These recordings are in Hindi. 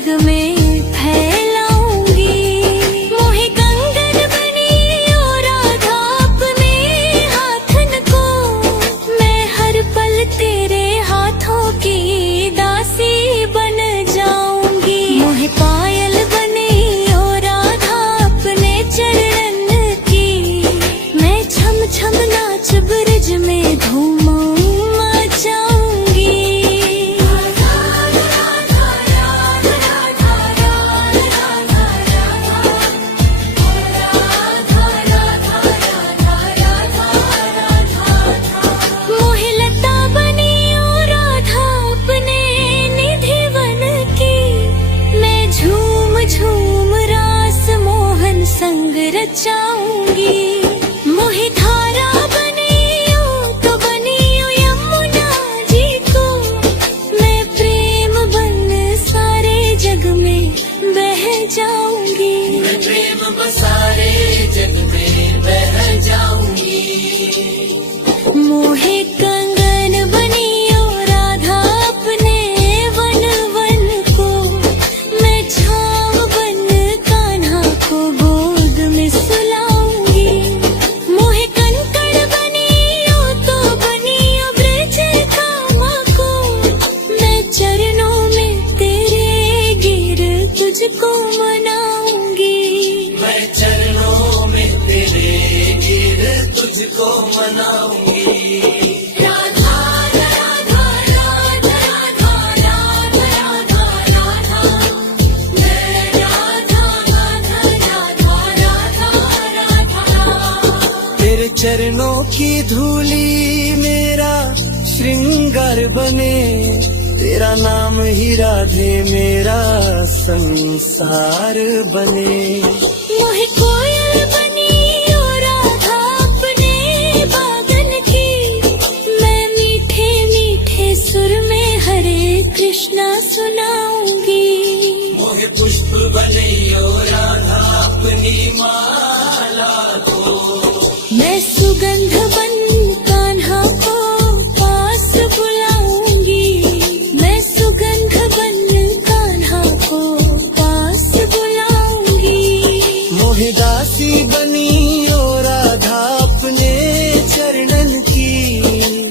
जग में फैलाऊंगी। मोहे कंगन बनी ओ राधा अपने हाथन को, मैं हर पल तेरे हाथों की दासी बन जाऊंगी। मोहे पायल बनी ओ राधा अपने चरण की, मैं छम छम नाच ब्रज में धूम मचाऊंगी। मोहे लता बनी ओ राधा अपने निधि वन की, मैं झूम झूम रास मोहन संग रचाऊंगी। मोहे धारा बनी ओ तो बनी ओ यमुना जी को, मैं प्रेम बन सारे जग में बह जाऊंगी। मैं प्रेम बसारे जग में बह जाऊंगी। मोहे कंगन बनी ओ राधा अपने वन वन को, मैं छाव बन कान्हा को गोद में सुलाऊंगी। मोहे कंकड़ बनी ओ तो बनी ओ ब्रज कामा को, मैं चरणों में तेरे गिर तुझको मनाऊंगी। मैं चरणों में तेरे गिर तुझको मनाऊंगी। राधा राधा राधा राधा राधा राधा राधा, मैं राधा राधा राधा राधा राधा। तेरे चरणों की धूली मेरा श्रृंगार बने, तेरा नाम ही राधे मेरा संसार बने। मोहे कोयल बनी ओ राधा अपने बागन की, मैं मीठे मीठे सुर में हरे कृष्णा सुनाऊंगी। मोहे पुष्प बने ओ राधा अपनी माला को, मैं सुगंध बन कान्हा को पास बुलाऊंगी। मैं सुगंध बन कान्हा को पास बुलाऊंगी। मोहे दासी बनी ओ राधा अपने चरणन की,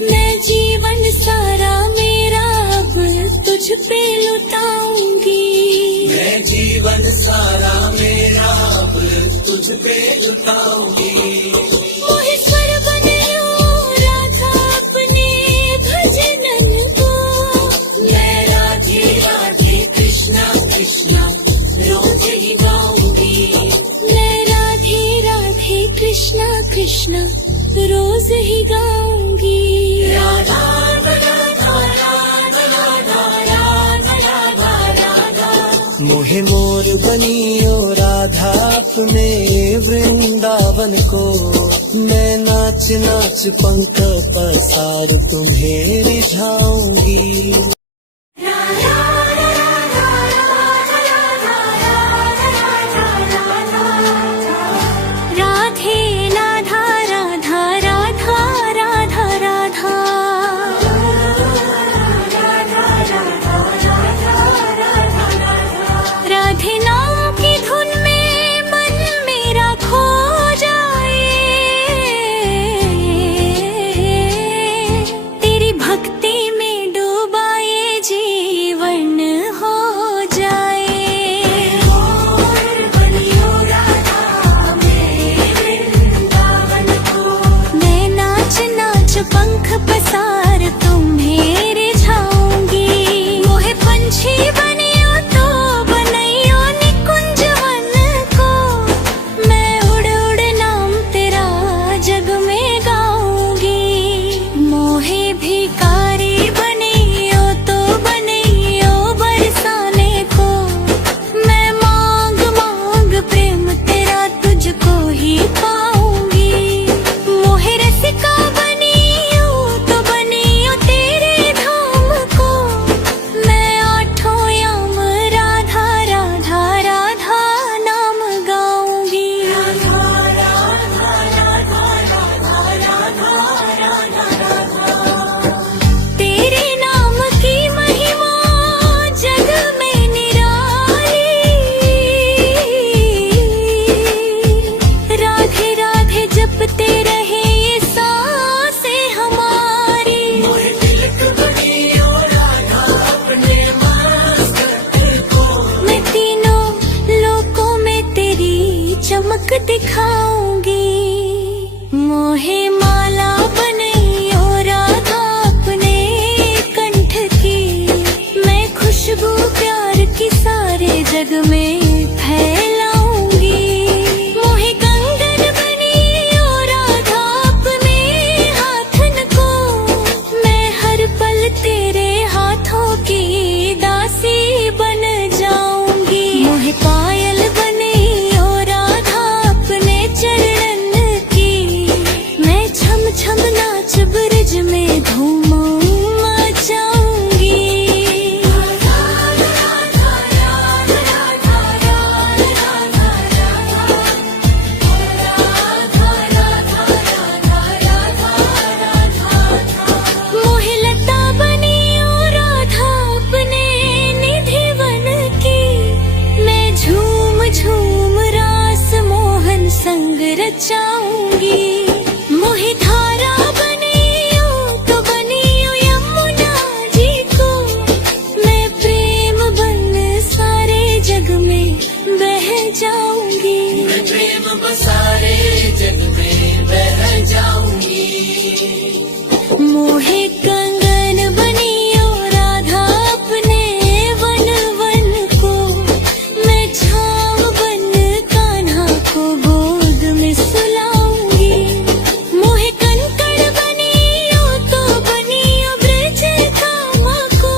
मैं जीवन सारा मेरा अब तुझ पे लुटाऊंगी। मैं जीवन सारा मेरा अब तुझ पे लुटाऊंगी। मोहे स्वर बने ओ राधा अपने भजनन को, मैं राधे राधे कृष्णा कृष्णा रोज ही गाऊंगी। मैं राधे राधे कृष्णा कृष्णा रोज ही गाऊंगी। राधा राधा राधा राधा राधा राधा राधा। मोहे मोर बनी ओ राधा अपने वृंदावन को, मैं नाच नाच पंख पसार तुम्हें रिझाऊंगी। राधे राधा राधा राधा राधा राधा, राधे नाम की धुन में मन मेरा खो जाए, तेरी भक्ति में जग में फैलाऊंगी। मोहे कंगन बनी ओ राधा अपने हाथन को, मैं हर पल तेरे हाथों की दासी बन जाऊंगी। मोहे पायल बनी ओ राधा अपने चरण की, मैं छम छम नाच ब्रज में धूम मचाऊंगी। मोहे लता बनी ओ राधा अपने निधि वन की, मैं झूम झूम रास मोहन संग रचाऊंगी। मोहे धारा बनी ओ तो बनी ओ यमुना जी को, मैं प्रेम बन सारे जग में बह जाऊंगी। मैं प्रेम बसारे जग में बह जाऊंगी। मोहे कंगन बनी ओ राधा अपने वन वन को, मैं छाँव बन कान्हा को गोद में सुलाऊंगी। मोहे कंकड़ बनी ओ तो बनी ओ ब्रज कामा को,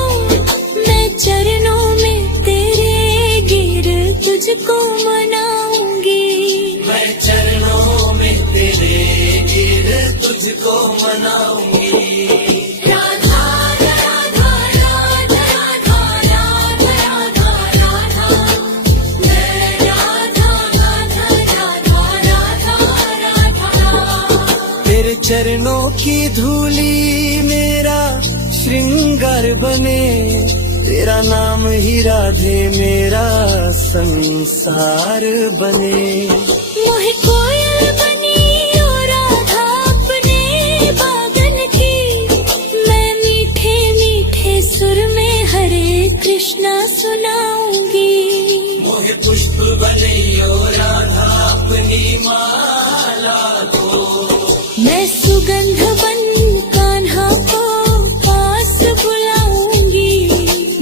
मैं चरणों में तेरे गिर तुझको मनाऊंगी। मैं चरणों में तेरे गिर तुझको मनाऊंगी। राधा राधा राधा राधा राधा राधा राधा, मैं राधा राधा राधा राधा राधा। तेरे चरणों की धूली मेरा श्रृंगार बने, तेरा नाम ही राधे मेरा संसार बने। मोहे कोयल बनी ओ राधा अपने बागन की, मैं मीठे मीठे सुर में हरे कृष्णा सुनाऊंगी। मोहे पुष्प बनी ओ राधा अपनी माला को, मैं सुगंध बन कान्हा को पास बुलाऊंगी।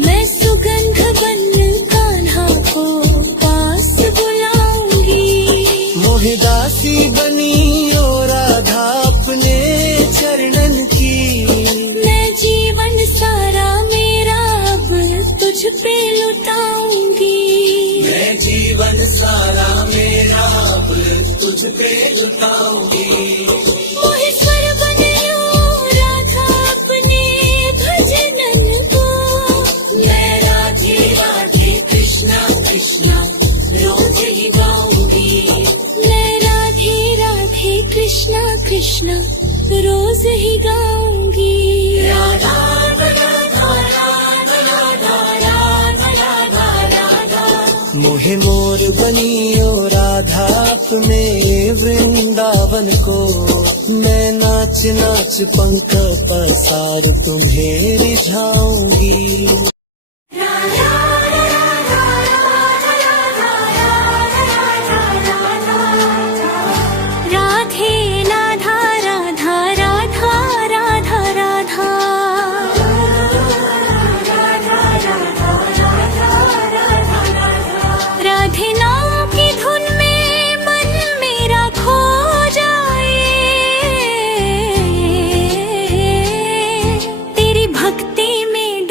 मैं सुगंध बन कान्हा को पास बुलाऊंगी। मोहे दासी बनी ओ राधा अपने चरणन की, मैं जीवन सारा मेरा अब तुझ पे लुटाऊंगी। मैं जीवन सारा मेरा अब तुझ पे लुटाऊंगी। मोहे स्वर बने ओ राधा अपने भजनन को, मैं राधे राधे कृष्णा कृष्णा रोज ही गाऊंगी। मैं राधे राधे कृष्णा कृष्णा रोज ही गाऊंगी। राधा राधा राधा राधा राधा राधा राधा। मोहे मोर बनी ओ राधा अपने वृंदावन को, मैं नाच नाच पंख पसार तुम्हें रिझाऊंगी। राधे राधा राधा राधा राधा राधा, राधे नाम की धुन में मन मेरा खो जाए, तेरी भक्ति में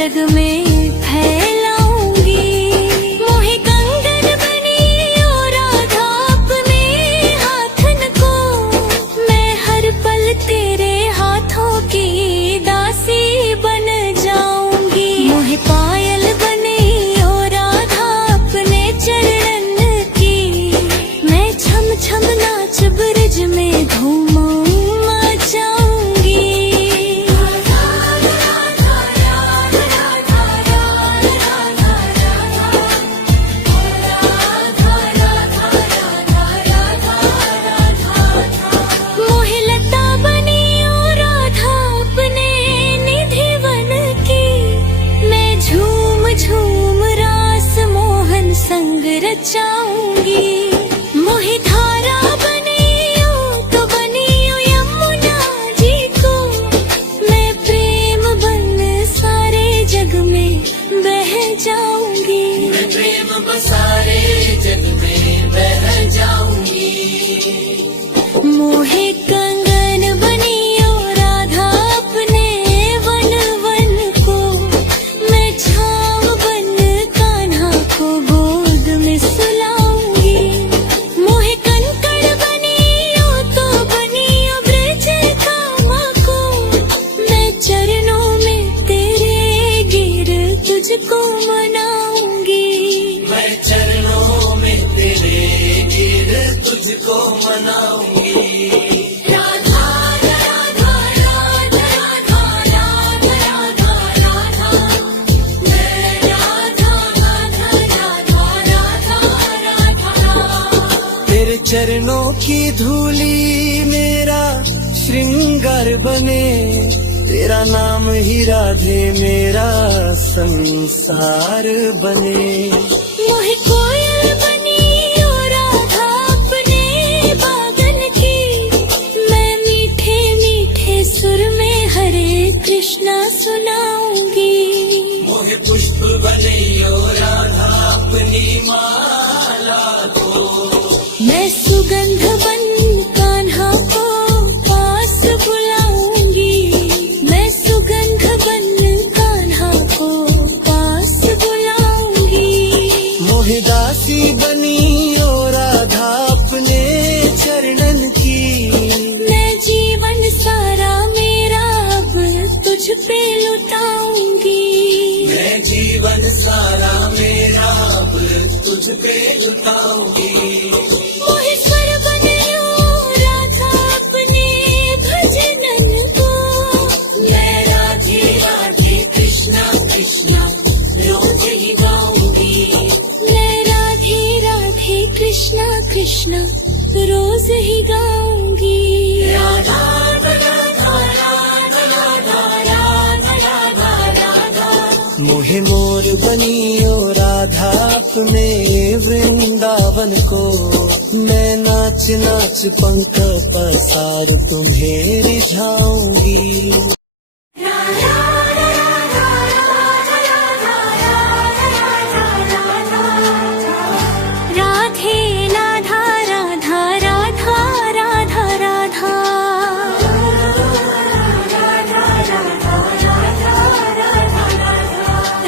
जग में फैलाऊंगी। मोहे कंगन बनी ओ राधा अपने हाथन को, मैं हर पल तेरे हाथों की दासी बन जाऊंगी। मोहे पायल बनी ओ राधा अपने चरण की, मैं छम छम नाच ब्रज में धूम मचाऊंगी। मोहे लता बनी ओ राधा अपने निधि वन की, मैं झूम झूम रास मोहन संग रचाऊंगी। मोहे धारा बनी ओ तो बनी ओ यमुना जी को, मैं प्रेम बन सारे जग में बह जाऊंगी। मैं प्रेम बसारे जग में बह जाऊंगी। मोहे कंगन बनी ओ राधा अपने वन वन को, मैं छाव बन कान्हा को गोद में सुलाऊंगी। मोहे कंकड़ बनी ओ तो बनी ओ ब्रज कामा को, मैं चरणों में तेरे गिर तुझको मनाऊंगी। मैं चरणों में तेरे गिर तुझको मनाऊंगी। राधा राधा राधा राधा राधा राधा राधा, मैं राधा राधा राधा राधा राधा। तेरे चरणों की धूली मेरा श्रृंगार बने, तेरा नाम ही राधे मेरा संसार बने। मोहे कोयल बनी ओ राधा अपने बागन की, मैं मीठे मीठे सुर में हरे कृष्णा सुनाऊंगी। मोहे पुष्प बनियो राधा अपनी माला को, मैं सुगंध बन कान्हा को पास बुलाऊंगी। मैं सुगंध बन कान्हा को पास बुलाऊंगी। मोहे दासी बनी ओ राधा अपने चरणन की, मैं जीवन सारा मेरा अब तुझ पे लुटाऊंगी। मैं जीवन सारा मेरा अब तुझ पे लुटाऊंगी। मोहे स्वर बनियो राधा अपने भजनन को, मैं राधे राधे कृष्णा कृष्णा रोज ही गाऊंगी। मैं राधे राधे कृष्णा कृष्णा रोज ही गाऊंगी। राधा राधा राधा राधा राधा राधा राधा। मोहे मोर बनी ओ राधा अपने वृंदावन को, मैं नाच नाच पंख पसार तुम्हें रिझाऊंगी। राधे राधा राधा राधा राधा राधा।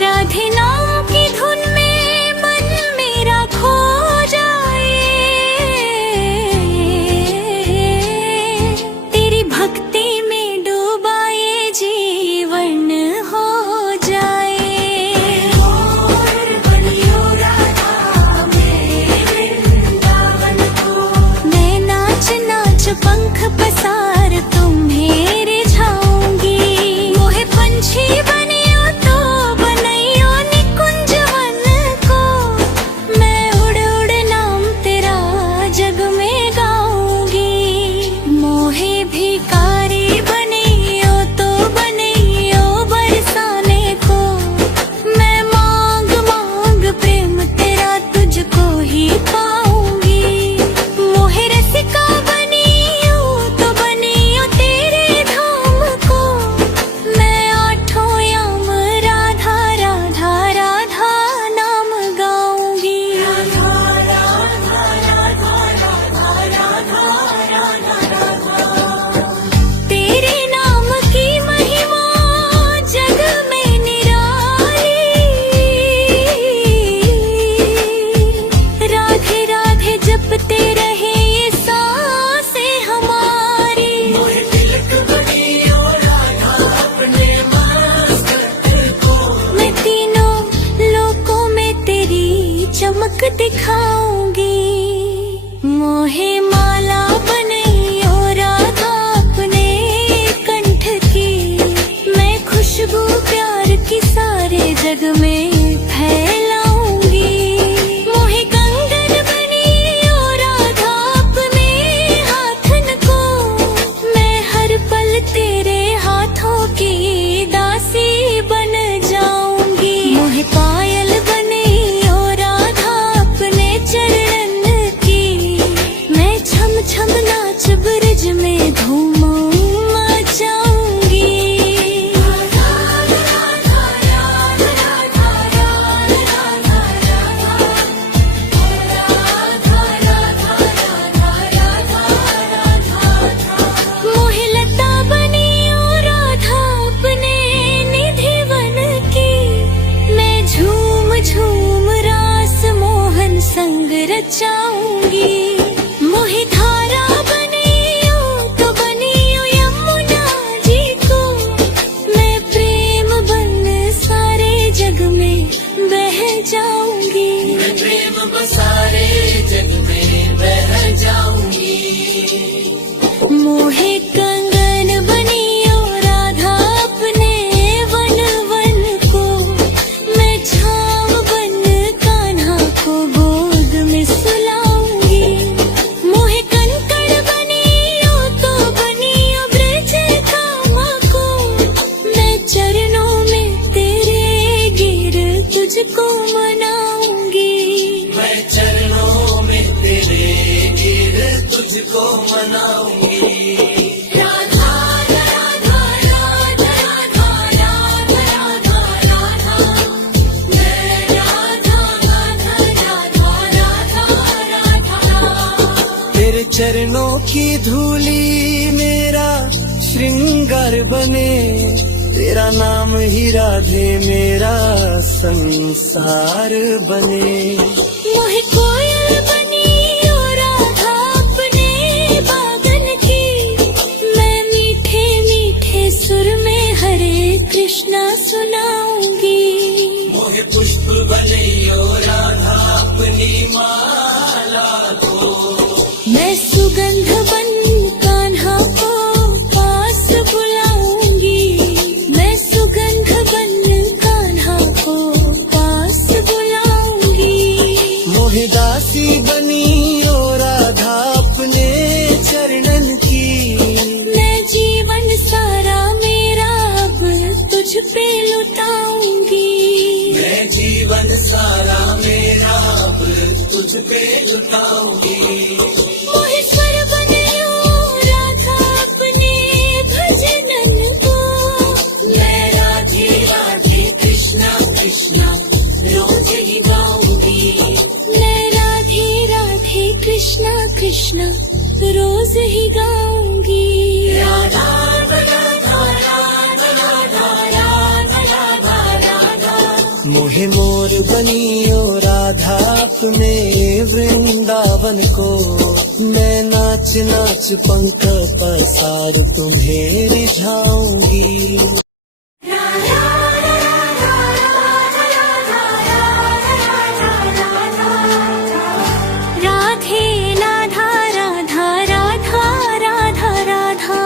राधे नाम की धुन में मन मेरा खो जाए, तेरी भक्ति में डूबाए जग में फैलाऊंगी। मोहे कंगन बनी ओ राधा अपने हाथन को, मैं हर पल तेरे हाथों की दासी बन जाऊंगी। मोहे पायल बनी ओ राधा अपने चरण की, मैं छम छम नाच ब्रज में धूम मचाऊंगी। मोहे लता बनी ओ राधा अपने निधि वन की, मैं झूम झूम रास मोहन संग रचाऊंगी। मोहे धारा बनी ओ तो बनी ओ यमुना जी को, मैं प्रेम बन सारे जग में बह जाऊंगी। प्रेम बसारे जग में बह जाऊंगी। मोहे कंगन बनी ओ राधा अपने वन वन को, मैं छाँव बन कान्हा को गोद में सुलाऊंगी। मोहे कंकड़ बनी ओ तो बनी ओ ब्रज कामा को, मैं चरणों में तेरे गिर तुझको मनाऊंगी। मैं चरणों में तेरे गिर तुझको मनाऊंगी। राधा राधा राधा राधा राधा राधा राधा, मैं राधा राधा राधा राधा राधा। तेरे चरणों की धूली मेरा श्रृंगार बने, तेरा नाम ही राधे मेरा संसार बने। मोहे कोयल बनी ओ राधा अपने बागन की, मैं मीठे मीठे सुर में हरे कृष्णा सुनाऊंगी। मोहे पुष्प बनी ओ राधा अपनी माला को, मैं सुगंध बन कान्हा को पास बुलाऊंगी। मैं सुगंध बन कान्हा को पास बुलाऊंगी। मोहे दासी बनी ओ राधा अपने चरणन की, मैं जीवन सारा मेरा अब तुझ पे लुटाऊंगी। मैं जीवन सारा मेरा अब तुझ पे लुटाऊंगी। मोहे स्वर बने ओ राधा अपने भजनन को, मैं राधे राधे कृष्णा कृष्णा रोज ही गाऊंगी। मैं राधे राधे कृष्णा कृष्णा रोज ही गाऊंगी। राधा राधा राधा राधा राधा राधा राधा। मोहे मोर बनी ओ राधा अपने वृंदावन को, मैं नाच नाच पंख पसार तुम्हें रिझाऊंगी। राधे राधा राधा राधा राधा राधा,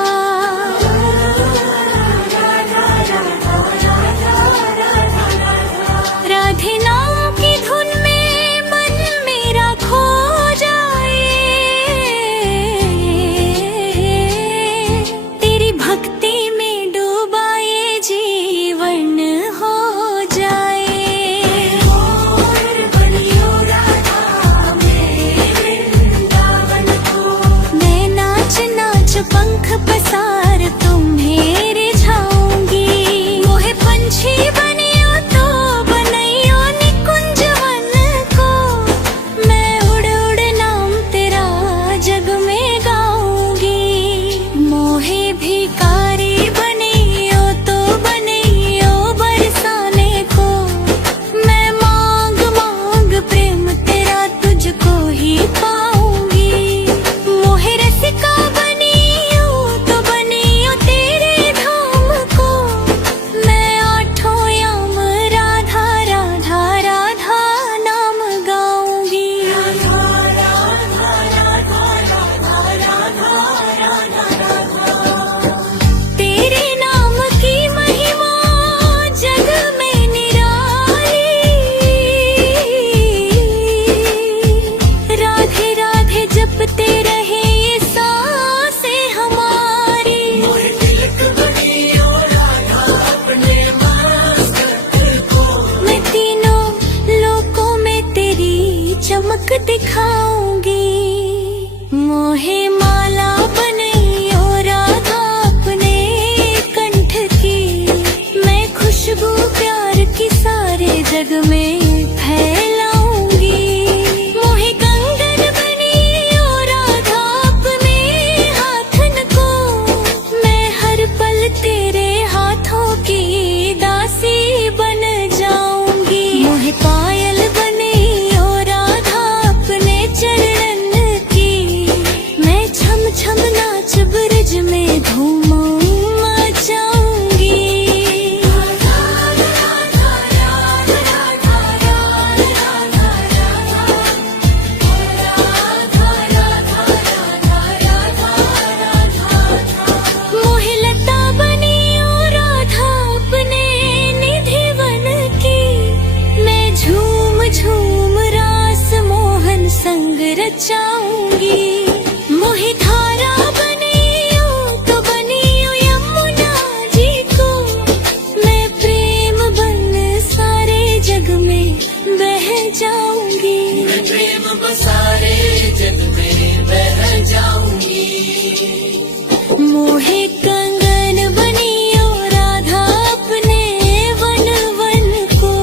राधे नाम की धुन में मन मेरा खो जाए, तेरी भक्ति में रचाऊंगी। मोहे धारा बनियो तो बनियो यमुना जी को, मैं प्रेम बन सारे जग में बह जाऊंगी। मैं प्रेम बसारे जग में बह जाऊंगी। मोहे कंगन बनियो राधा अपने वन वन को,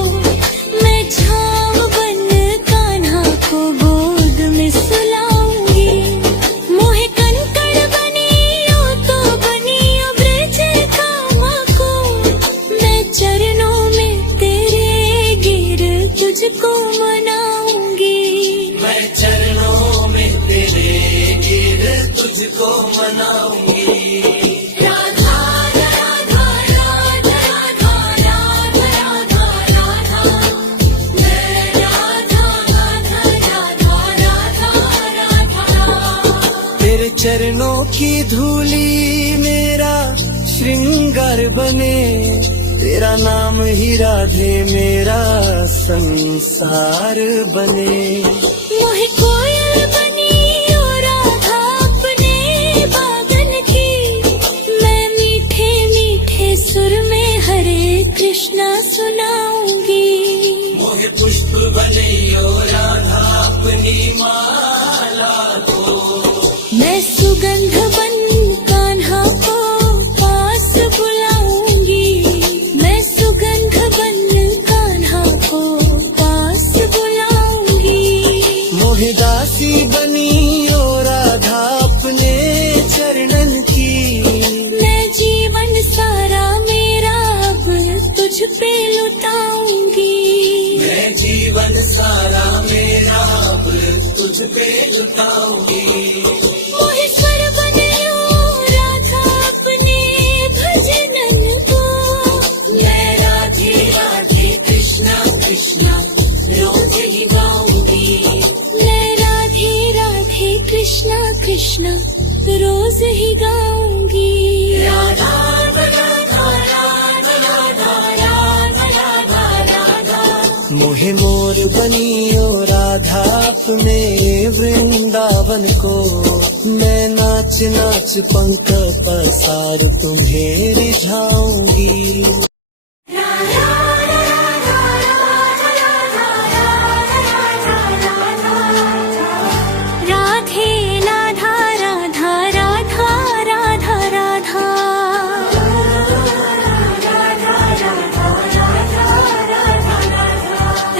मैं छाँव बन कान्हा को गोद में सुलाऊंगी। मोहे कंकड़ बनियो तो बनियो ब्रज कामा को, मैं चरणों में तेरे गिर तुझको मनाऊंगी। मैं चरणों में तेरे गिर तुझको मनाऊंगी। राधा राधा राधा राधा राधा राधा राधा, मैं राधा राधा राधा राधा राधा। तेरे चरणों की धूली मेरा श्रृंगार बने, तेरा नाम ही राधे मेरा संसार बने। मोहे कोयल बनियो राधा अपने बागन की, मैं मीठे मीठे सुर में हरे कृष्णा सुनाऊंगी। मोहे पुष्प बनियो राधा अपनी माला को, मैं सुगंध बन कान्हा को पास बुलाऊंगी। मैं सुगंध बन कान्हा को पास बुलाऊंगी। मोहे दासी बनियो राधा अपने चरणन की, मैं जीवन सारा मेरा अब तुझ पे लुटाऊंगी। मैं जीवन सारा मेरा अब तुझ पे लुटाऊंगी। मोहे स्वर बनियो राधा अपने भजनन को, मैं राधे राधे कृष्णा कृष्णा रोज ही गाऊंगी। मैं राधे राधे कृष्णा कृष्णा रोज ही गाऊंगी। राधा राधा राधा राधा राधा राधा राधा। मोहे मोर बनियो राधा अपने वृंदावन को, मैं नाच नाच पंख पसार तुम्हें रिझाऊंगी। राधे राधा राधा राधा राधा राधा,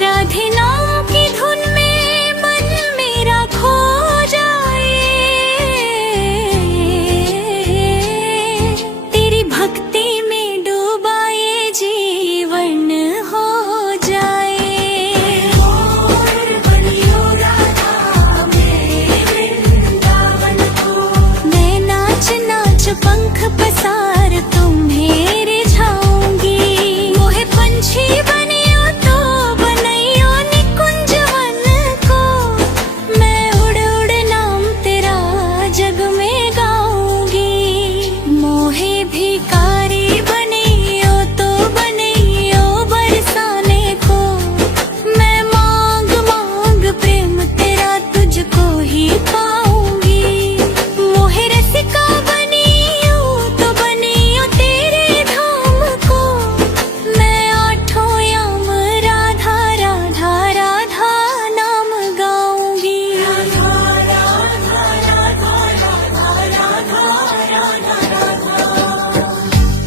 राधे नाम की धुन में मन मेरा खो जाए, तेरी भक्ति में डूबा ये जीवन हो जाए। मैं नाच नाच पंख पसार तुम्हें रिझाऊंगी। मोहे पंछी बनियो तो बनइयो निकुंज वन को, मैं उड़ उड़ नाम तेरा जग में गाऊंगी। मोहे भिखारी बनियो तो बनइयो बरसाने को, मैं मांग मांग प्रेम तेरा तुझको ही पाऊंगी। मोहे रसिका बनियो तो बनियो तेरे धाम को, मैं आठों याम राधा राधा राधा नाम गाऊंगी।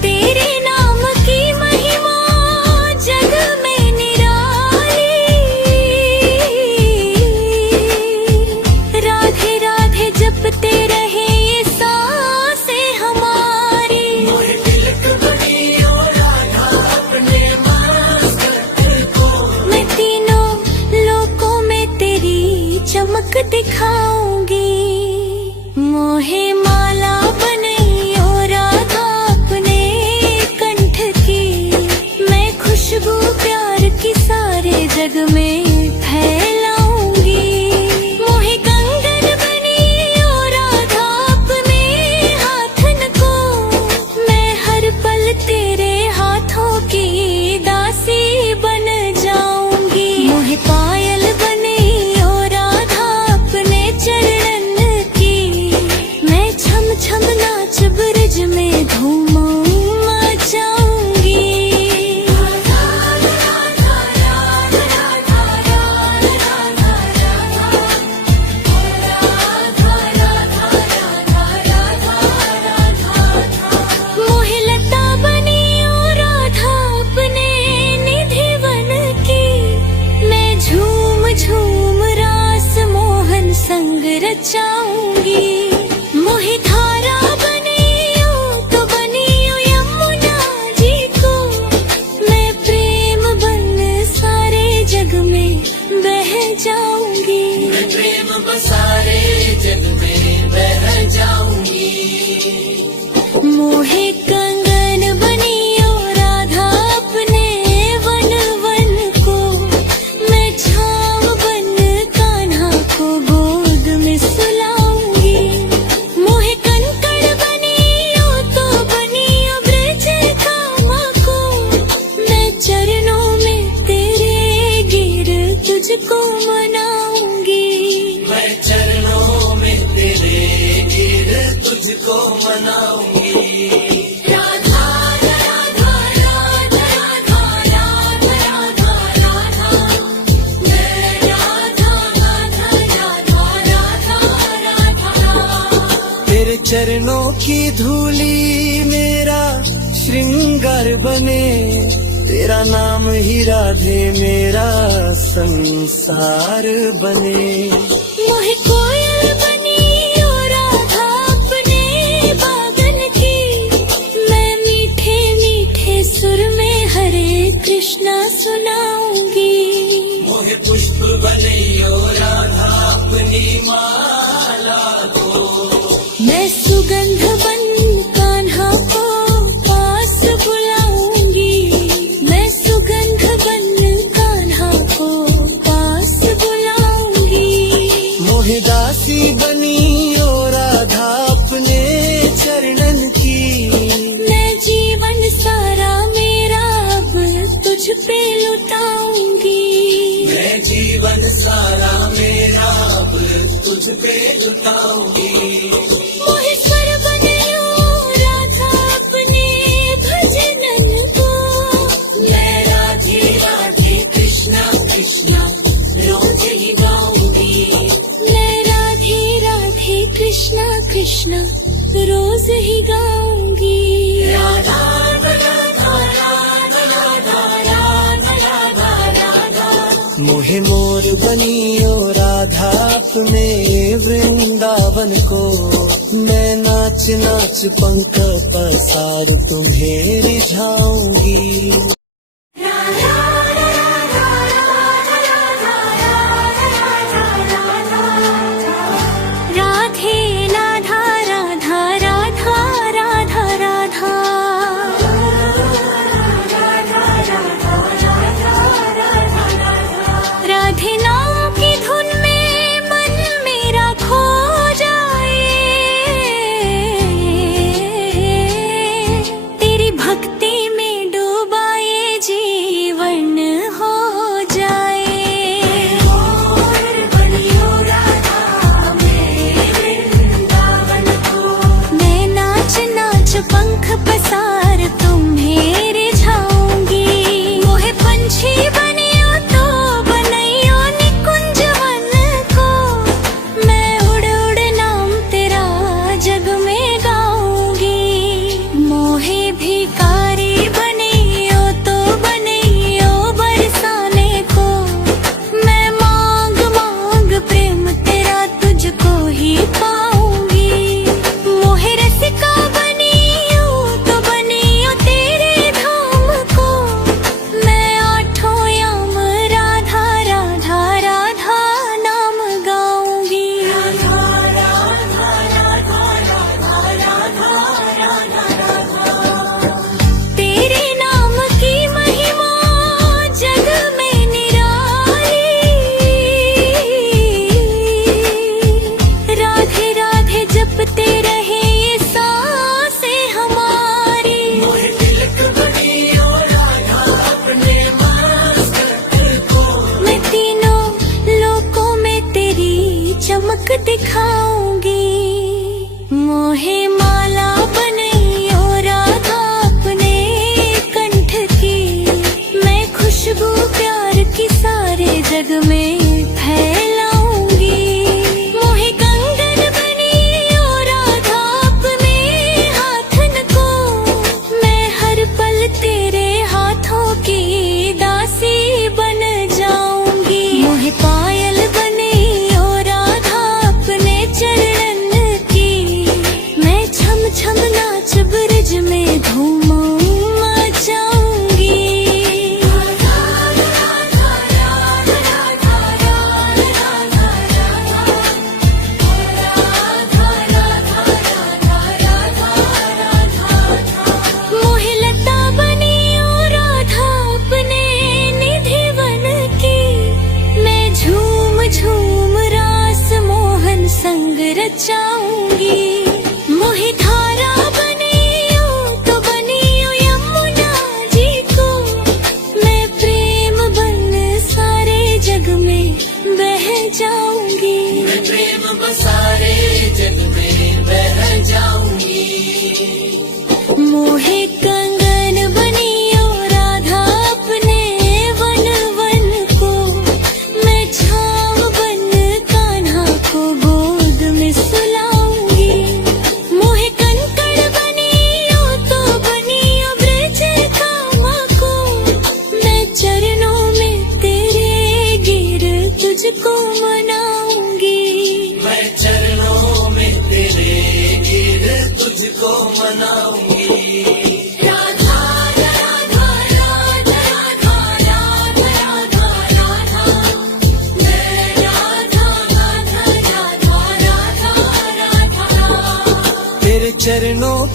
तेरे नाम की महिमा जग में निराली, राधे राधे जपते रहे ये सांसें हमारी। मोहे तिलक बनियो राधा अपने मस्तक को, मैं तीनों लोकों में तेरी चमक दिखाऊंगी। मोहे माला बनइयो राधा अपने कंठ की, मैं खुशबू प्यार की सारे जग में फैलाऊंगी। मोहे कंगन बनियो राधा अपने हाथन को, मैं हर पल तेरे हाथों की दासी बन जाऊंगी। मोहे पायल बनियो राधा अपने की धूली मेरा श्रृंगार बने, तेरा नाम ही राधे मेरा संसार बने। मोहे कोयल बनी ओ राधा अपने बागन की, मैं मीठे मीठे सुर में हरे कृष्णा सुनाऊंगी। मोहे पुष्प बनैयो राधा अपनी माला को, मैं सुगंध बन कान्हा को पास बुलाऊंगी। मैं सुगंध बन कान्हा को पास बुलाऊंगी। मोहे दासी बनी ओ राधा अपने चरणन की, मैं जीवन सारा मेरा अब तुझ पे लुटाऊंगी। मैं जीवन सारा मेरा अब तुझ पे लुटाऊंगी। मोहे स्वर बनायो राधा अपने भजनन को, मैं राधे राधे कृष्णा कृष्णा रोज ही गाऊंगी। मैं राधे राधे कृष्णा कृष्णा रोज ही गाऊंगी। राधा राधा राधा राधा राधा राधा राधा। मोहे मोर बनी ओ राधा अपने वृंदावन को, मैं नाच नाच पंख पसार तुम्हें रिझाऊंगी। राधे राधा राधा राधा राधा राधा। राधे नाम की धुन में मन मेरा खो जाए, तेरी भक्ति में डूबा ये जीवन हो जाए। मैं नाच नाच पंख पसार तुम्हें रिझाऊंगी। मोहे पंछी बनियो तो बनइयो निकुंज वन को, मैं उड़ उड़ नाम तेरा जग में गाऊंगी। मोहे भिखारी बनियो तो बनइयो बरसाने को, मैं मांग मांग प्रेम तेरा तुझको ही पाऊंगी। मोहे रसिका बनियो तो बनियो तेरे धाम को, मैं आठों याम राधा राधा राधा नाम गाऊंगी। तेरे नाम की महिमा जग में निराली, राधे राधे जपते रहे ये सांसें हमारी। मोहे तिलक बनियो राधा अपने मस्तक को, मैं तीनों लोकों में तेरी चमक दिखाऊंगी। मोहे माला बनइयो राधा अपने कंठ की, मैं खुशबू प्यार की सारे जग में फैलाऊंगी। मोहे कंगन बनियो राधा अपने हाथन को, मैं हर पल तेरे हाथों की दासी बन जाऊंगी। मोहे पायल बनियो राधा अपने चरणन की, मैं छम छम नाच ब्रज में धूम मचाऊंगी। मोहे लता बनियो राधा अपने निधि वन की, मैं झूम झूम रास मोहन संग रचाऊंगी। मोहे धारा बनियो तो बनियो यमुना जी को, मैं प्रेम बन सारे जग में बह जाऊंगी। मैं प्रेम बसारे जग में बह जाऊंगी। मोहे कंगन बनियो राधा अपने वन वन को, मैं छाव बन कान्हा को गोद में सुलाऊंगी। मोहे कनक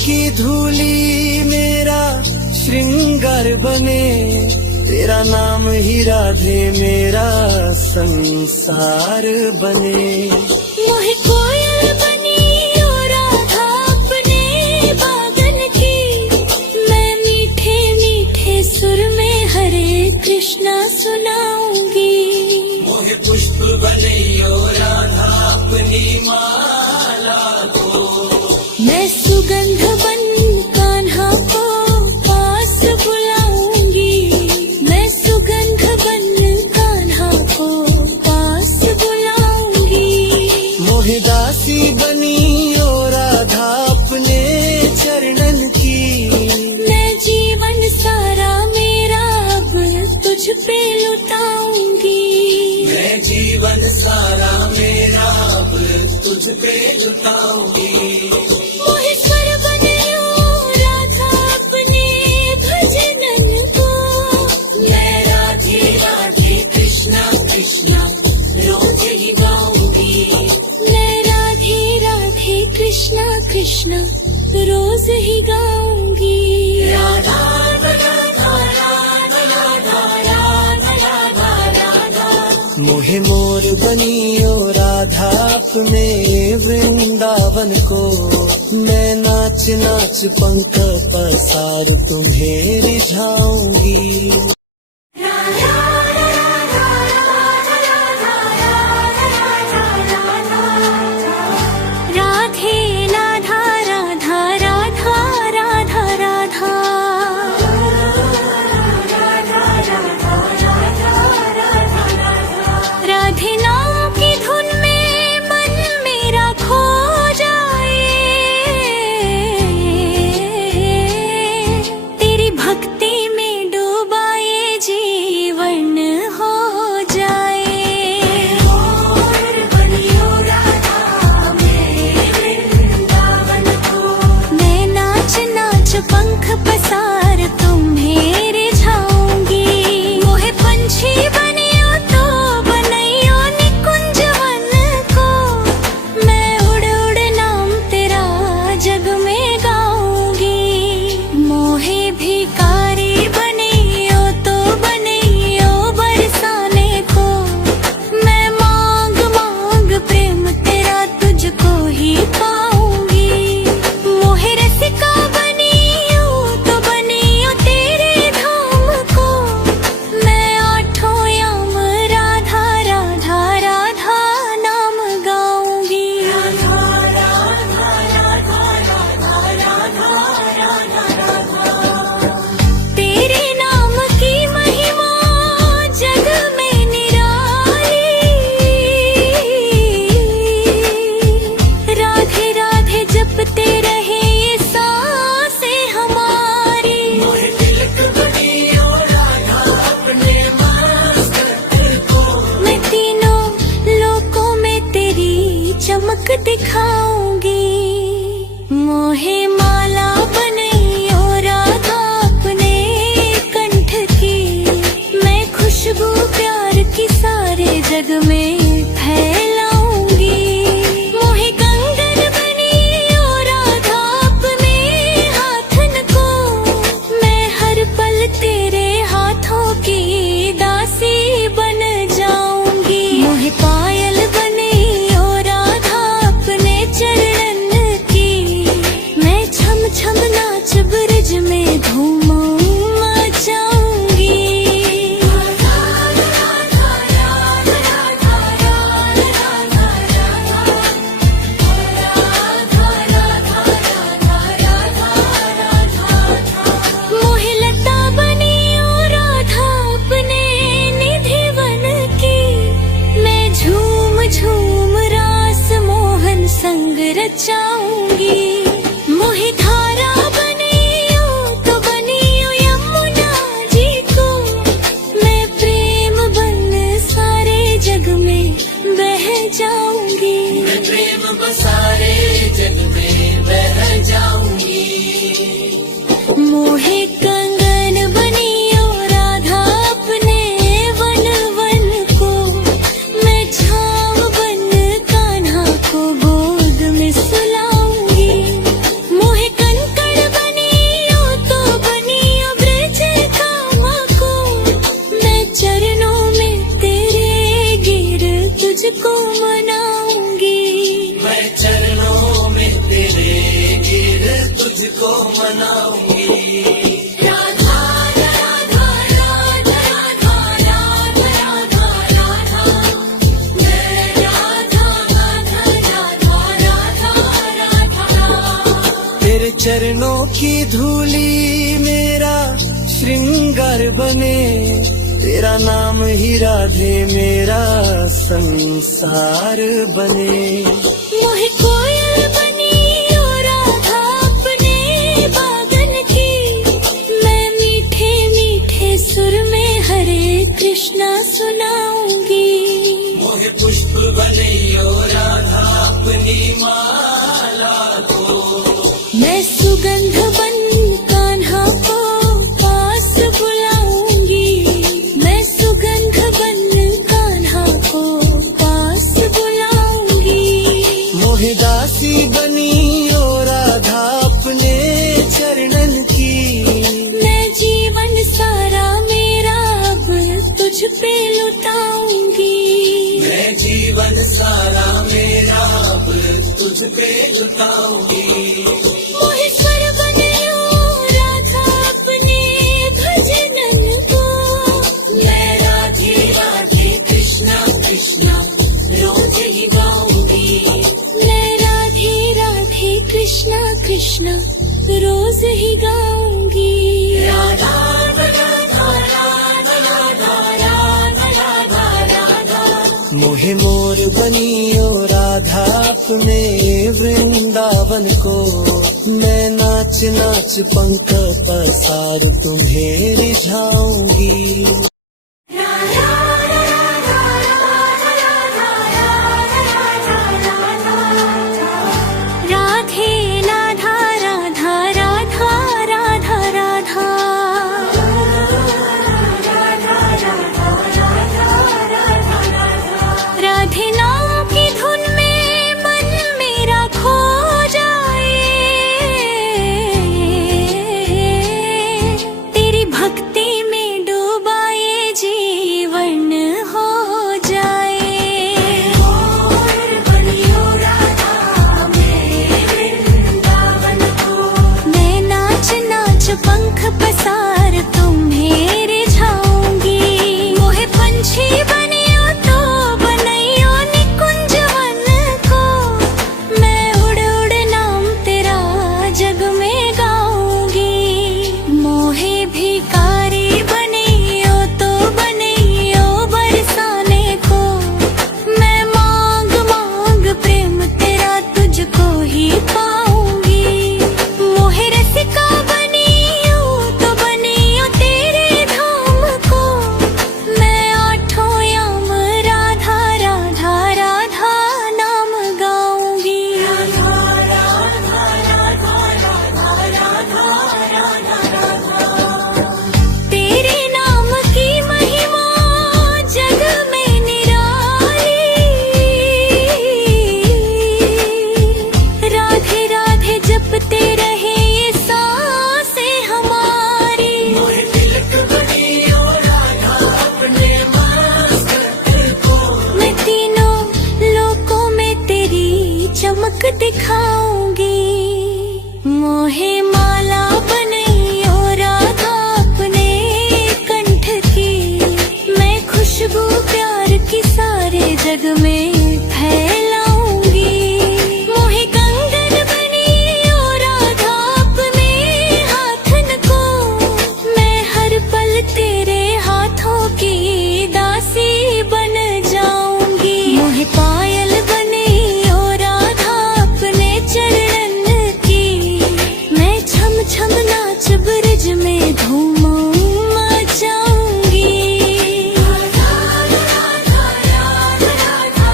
की धूली मेरा श्रृंगार बने, तेरा नाम ही राधे मेरा संसार बने। मोहे कोयल बनी ओ राधा अपने बागन की, मैं मीठे मीठे सुर में हरे कृष्णा सुनाऊंगी। मोहे पुष्प बनैयो राधा अपनी माला को, मैं सुगंध बन कान्हा को पास बुलाऊंगी। मैं सुगंध बन कान्हा को पास बुलाऊंगी। मोहे दासी बनी ओ राधा अपने चरणन की, मैं जीवन सारा मेरा अब तुझ पे लुटाऊंगी। मैं जीवन सारा मेरा अब तुझ पे लुटाऊंगी। मोहे स्वर बनायो राधा अपने भजनन को, मैं राधे राधे कृष्णा कृष्णा रोज ही गाऊंगी। मैं राधे राधे कृष्णा कृष्णा रोज ही गाऊंगी। राधा राधा राधा राधा राधा राधा राधा। मोहे मोर बनी ओ राधा अपने वृंदावन को, मैं नाच नाच पंख पसार तुम्हें रिझाऊंगी। राधे राधा राधा राधा राधा राधा। राधे नाम की धुन में मन मेरा खो जाए, तेरी भक्ति में डूबा ये जीवन हो जाए। मैं नाच नाच पंख पसार तुम्हें रिझाऊंगी। मोहे पंछी बनियो तो बनइयो निकुंज वन को, मैं उड़ उड़ नाम तेरा जग में गाऊंगी। मोहे भिखारी बनियो तो बनइयो बरसाने को, मैं मांग मांग प्रेम तेरा तुझको ही पाऊंगी। मोहे रसिका बनियो तो बनियो तेरे धाम को, मैं आठों याम राधा राधा राधा नाम गाऊंगी। तेरे नाम की महिमा जग में निराली, राधे राधे जपते रहे ये सांसें हमारी। मोहे तिलक बनियो राधा अपने मस्तक को, मैं तीनों लोकों में तेरी चमक दिखाऊंगी। मोहे माला बनइयो राधा अपने कंठ की, मैं खुशबू प्यार की सारे जग में फैलाऊंगी। मोहे कंगन बनियो राधा अपने हाथन को, मैं हर पल तेरे हाथों की दासी बन जाऊंगी। मोहे पायल बनियो राधा अपने चरणन की, मैं छम छम नाच ब्रज में धूम मचाऊंगी। मोहे लता बनियो राधा अपने निधि वन की, मैं झूम झूम रास मोहन संग रचाऊंगी। मोहे धारा बनियो तो बनियो यमुना जी को, मैं प्रेम बन सारे जग में बह जाऊंगी। मैं प्रेम बसारे जग में बह जाऊंगी। मोहे कंगन बनियो राधा अपने वन वन को, मैं छाव बन कान्हा को गोद में सुलाऊंगी। मोहे कनक बनाऊंगी। राधा राधा राधा राधा राधा राधा राधा मैं राधा राधा राधा राधा राधा। तेरे चरणों की धूली मेरा श्रृंगार बने, तेरा नाम ही राधे मेरा संसार बने। मोहे कोयल बनी ओ राधा अपने बागन की, मैं मीठे मीठे सुर में हरे कृष्णा सुनाऊंगी। मोहे पुष्प बनियो राधा अपनी माला को, मैं सुगंध बन कान्हा को पास बुलाऊंगी। मैं सुगंध बन कान्हा को पास बुलाऊंगी। मोहे दासी बनी ओ राधा अपने चरणन की, मैं जीवन सारा मेरा अब तुझ पे लुटाऊंगी। मैं जीवन सारा मेरा अब तुझ पे लुटाऊंगी। मोहे स्वर बनायो राधा अपने भजनन को, मैं राधे राधे कृष्णा कृष्णा रोज ही गाऊंगी। मैं राधे राधे कृष्णा कृष्णा रोज ही गाऊंगी। राधा राधा राधा राधा राधा राधा राधा। मोहे मोर बनियो राधा अपने वृंदावन को, मैं नाच नाच पंख पसार तुम्हें रिझाऊंगी। राधे राधा राधा राधा राधा राधा राधे नाम की धुन में मन मेरा खो जाए, तेरी भक्ति में डूबा ये जीवन हो जाए। मैं नाच नाच पंख पसार तुम्हें रिझाऊंगी। मोहे पंछी बनियो तो बनइयो निकुंज वन को, मैं उड़ उड़ नाम तेरा जग में गाऊंगी। मोहे भिखारी बनियो तो बनइयो बरसाने को, मैं मांग मांग प्रेम तेरा तुझको ही पाऊंगी। मोहे रसिका बनियो तो बनियो तेरे धाम को, मैं आठों याम राधा राधा राधा नाम गाऊंगी। तेरे नाम की महिमा जग में निराली, राधे राधे जपते रहे ये सांसें हमारी। मोहे तिलक बनियो राधा अपने मस्तक को, मैं तीनों लोकों में तेरी चमक दिखाऊंगी। मोहे माला बनइयो राधा अपने कंठ की, मैं खुशबू प्यार की सारे जग में फैलाऊंगी। मोहे कंगन बनियो राधा अपने हाथन को, मैं हर पल तेरे हाथों की दासी बन जाऊंगी। मोहे पायल बनियो राधा अपने चरणन की, मैं छम छम नाच ब्रज में धूम मचाऊंगी। राधा राधा राधा राधा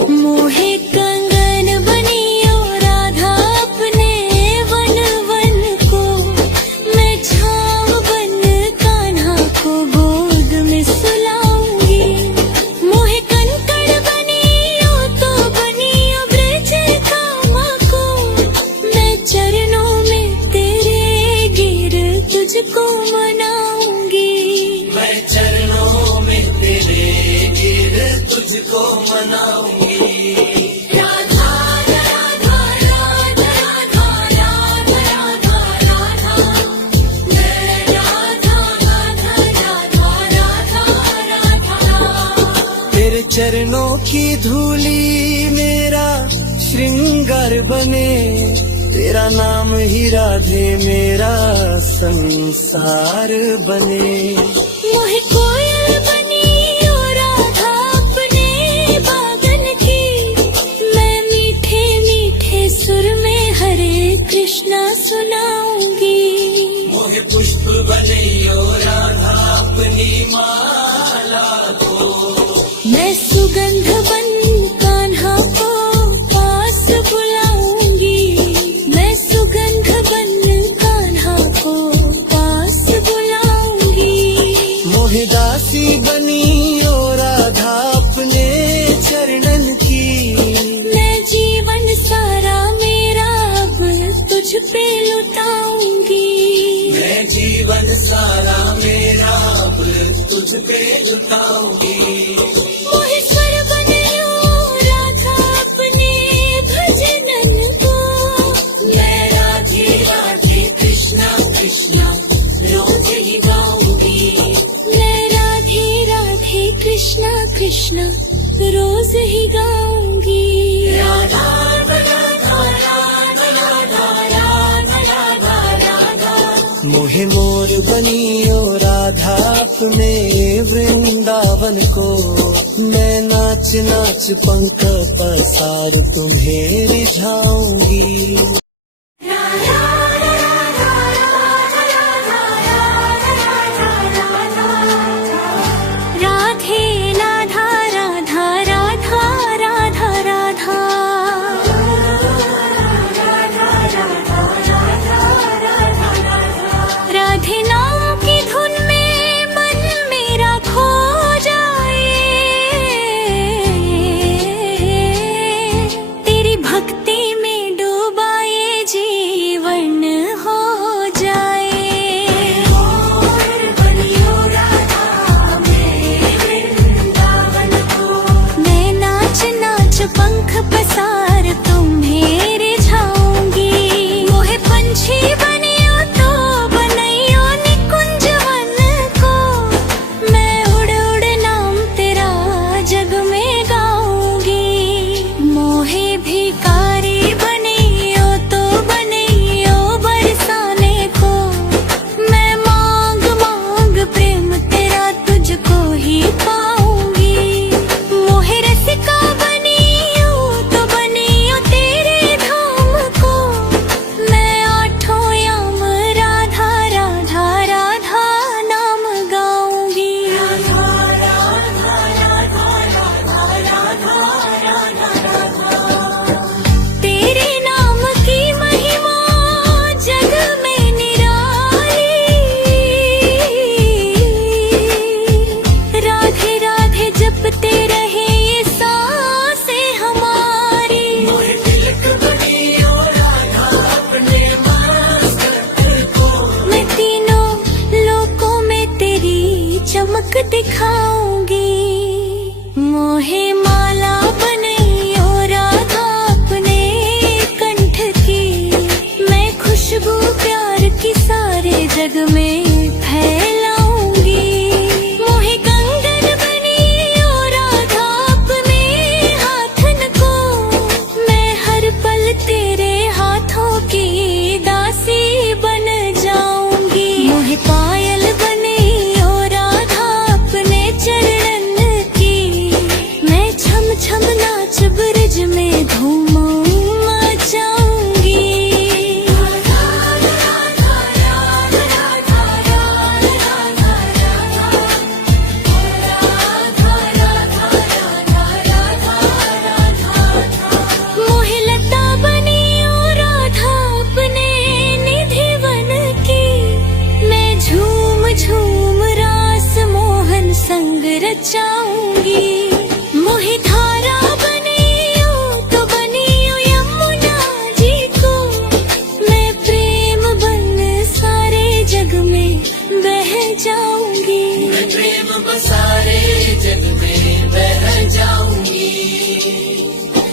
मोहे कंगन बनी ओ राधा अपने वन वन को, मैं छाँव बन कान्हा को गोद में सुलाऊंगी। मोहे कंकड़ बनी ओ तो बनी ओ ब्रज कामा को, मैं चरणों में तेरे गिर तुझको मनाऊंगी। मैं चरणों में तेरे गिर तुझको मनाऊंगी। राधा राधा राधा राधा राधा राधा मैं राधा राधा राधा राधा राधा। तेरे चरणों की धूली मेरा श्रृंगार बने, तेरा नाम ही राधे मेरा संसार बने। मोहे कोयल बनी ओ राधा अपने बागन की, मैं मीठे मीठे सुर में हरे कृष्णा सुनाऊंगी। मोहे पुष्प बने ओ राधा अपनी माला को, मैं सुगंध बन कान्हा को पास बुलाऊंगी। मैं सुगंध बन कान्हा को पास बुलाऊंगी। मोहे दासी बनी ओ राधा अपने चरणन की, मैं जीवन सारा मेरा अब तुझ पे लुटाऊंगी। मैं जीवन सारा मेरा अब तुझ पे लुटाऊंगी। मोहे स्वर बने ओ राधा अपने भजनन को, मैं राधे राधे कृष्णा कृष्णा रोज ही गाऊंगी। मैं राधे राधे कृष्णा कृष्णा रोज ही गाऊंगी। राधा राधा राधा राधा राधा राधा राधा। मोहे मोर बनी ओ राधा अपने वृंदावन को, मैं नाच नाच पंख पसार तुम्हें रिझाऊंगी। राधे राधा राधा राधा राधा राधा राधे नाम की धुन में मन मेरा खो जाए, तेरी भक्ति में डूबाए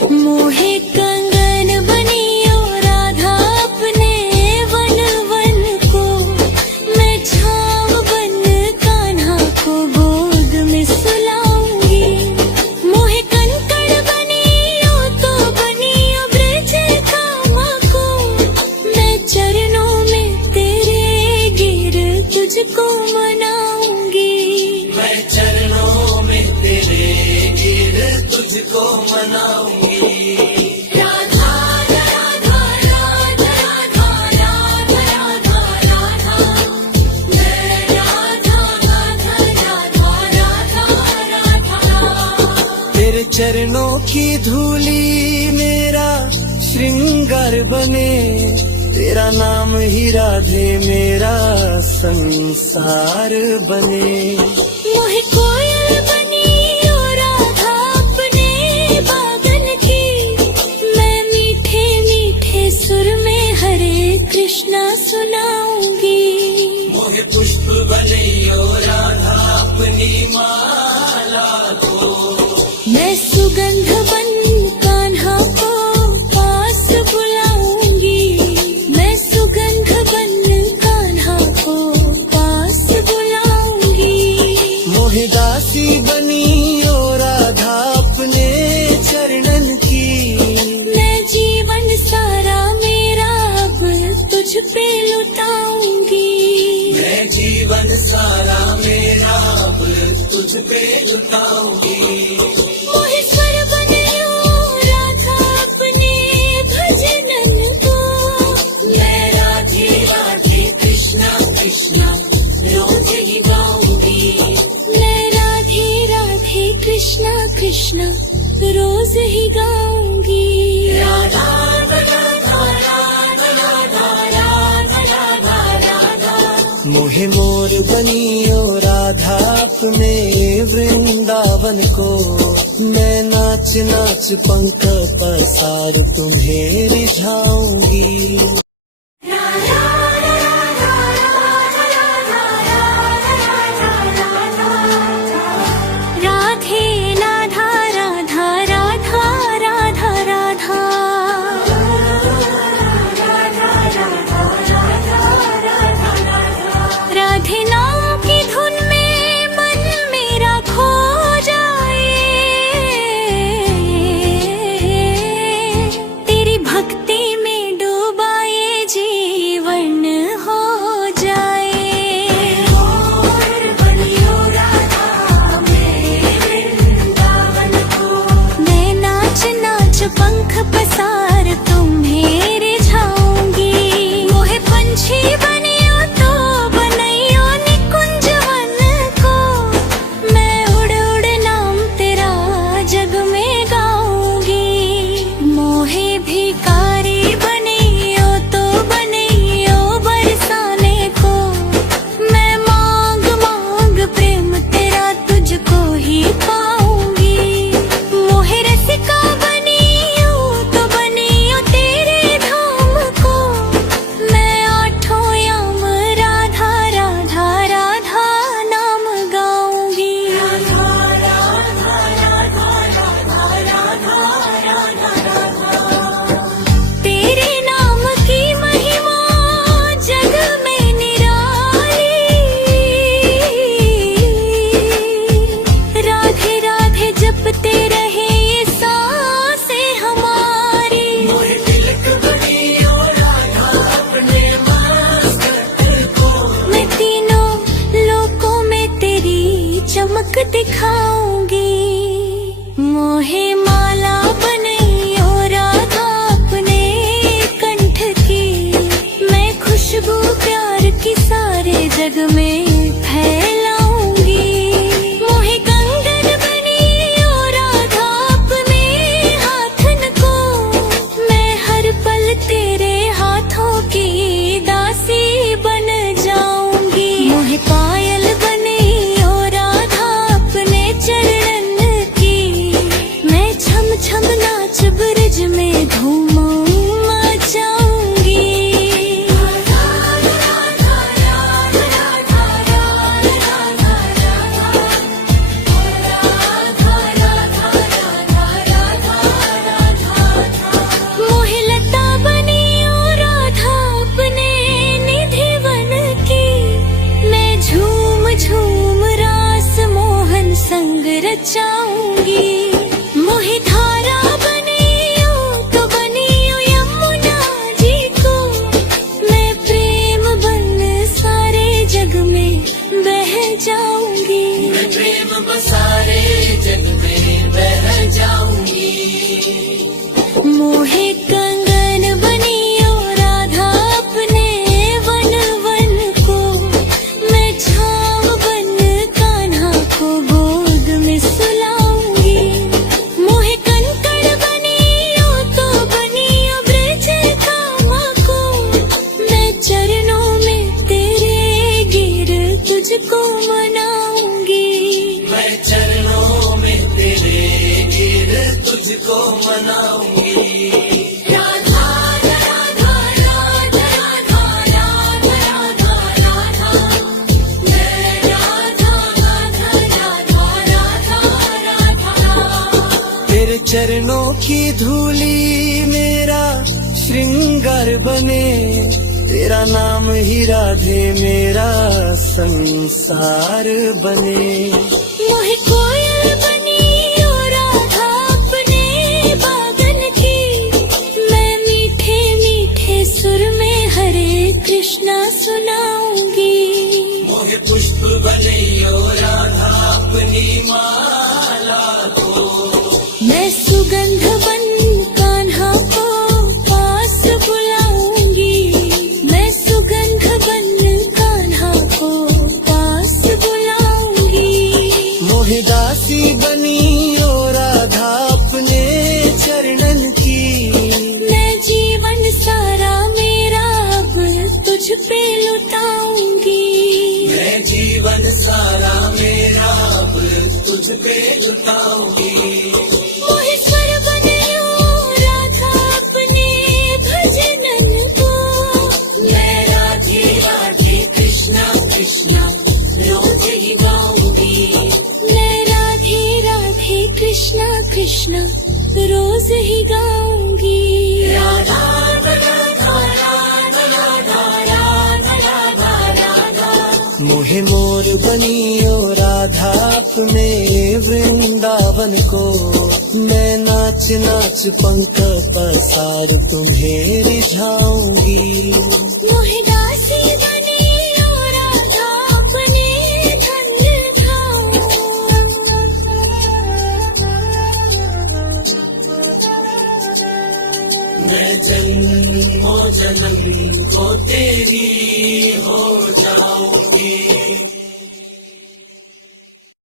मोहे कंगन बनी ओ राधा अपने वन वन को, मैं छाँव बन कान्हा को गोद में सुलाऊंगी। मोहे कंकड़ बनी ओ तो बनी ओ ब्रज कामा को, मैं चरणों में तेरे गिर तुझको मनाऊंगी। मैं चरणों में तेरे गिर तुझको मनाऊंगी। राधा राधा राधा राधा राधा राधा राधा, मैं राधा राधा राधा राधा राधा। तेरे चरणों की धूली मेरा श्रृंगार बने, तेरा नाम ही राधे मेरा संसार बने। मोहे कोयल बनी ओ राधा अपने बागन की, मैं मीठे मीठे सुर में हरे कृष्णा सुनाऊंगी। मोहे पुष्प बनी ओ राधा अपनी माला को, मैं सुगंध बन कान्हा को पास बुलाऊंगी। मैं सुगंध बन कान्हा को पास बुलाऊंगी। मोहे दासी बनी ओ राधा अपने चरणन की, मैं जीवन सारा मेरा अब तुझ पे लुटाऊंगी। मैं जीवन सारा मेरा अब तुझ पे लुटाऊंगी। मोहे स्वर बनायो राधा अपने भजनन को, मैं राधे राधे कृष्णा कृष्णा रोज ही गाऊंगी। मैं राधे राधे कृष्णा कृष्णा रोज ही गाऊंगी। राधा राधा राधा राधा राधा राधा राधा। मोहे मोर बनी ओ राधा अपने वृंदावन को, मैं नाच नाच पंख पसार तुम्हें रिझाऊंगी। राधे राधा राधा राधा राधा राधा। राधे नाम की धुन में मन मेरा खो जाए, तेरी भक्ति में डूबाए मोहे कंगन बनी ओ राधा अपने वन वन को, मैं छाँव बन कान्हा को गोद में सुलाऊंगी। मोहे कंकड़ बनी ओ तो बनी ओ ब्रज कामा को, मैं चरणों में तेरे गिर तुझको मनाऊंगी। मैं चरणों में तेरे गिर तुझको मनाऊंगी। राधा राधा राधा राधा राधा राधा राधा, मैं राधा राधा राधा राधा राधा। तेरे चरणों की धूली मेरा श्रृंगार बने, तेरा नाम ही राधे मेरा संसार बने। मोहे कोयल बनी ओ राधा अपने बागन की, मैं मीठे मीठे सुर में हरे कृष्णा सुनाऊंगी। मोहे पुष्प बने ओ राधा अपनी माला को, मैं सुगंध बन कान्हा को पास बुलाऊंगी। मैं सुगंध बन कान्हा को पास बुलाऊंगी। मोहे दासी बनी ओ राधा अपने चरणन की, मैं जीवन सारा मेरा अब तुझ पे लुटाऊंगी। मैं जीवन सारा मेरा अब तुझ पे लुटाऊंगी। मोहे स्वर बने ओ राधा अपने भजनन को, मैं राधे राधे कृष्णा कृष्णा रोज ही गाऊंगी। मैं राधे राधे कृष्णा कृष्णा रोज ही गाऊंगी। राधा राधा राधा राधा राधा राधा राधा। मोहे मोर बनी ओ राधा अपने वृंदावन को, मैं नाच नाच पंख पसार तुम्हें रिझाऊंगी। मोहे दासी बनी ओ राधा अपने धन्य भाव। मैं जन्मों जन्म को तेरी हो जाऊंगी।